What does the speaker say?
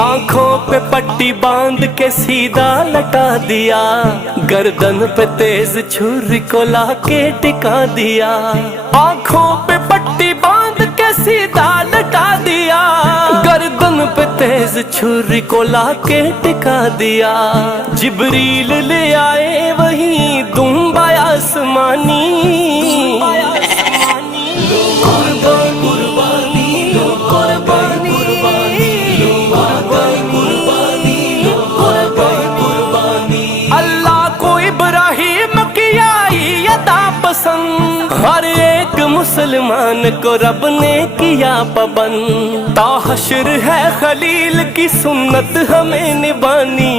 आंखों पे पट्टी बांध के सीधा लटा दिया, गर्दन पे तेज छुरी को लाके टिका दिया। आंखों पे पट्टी बांध के सीधा लटा दिया, गर्दन पे तेज छुरी को लाके टिका दिया। जिब्रील ले आए वही दुम्बा आसमानी, हर एक मुसलमान को रब ने किया पाबंद। ता हश्र है खलील की सुन्नत हमें निभानी।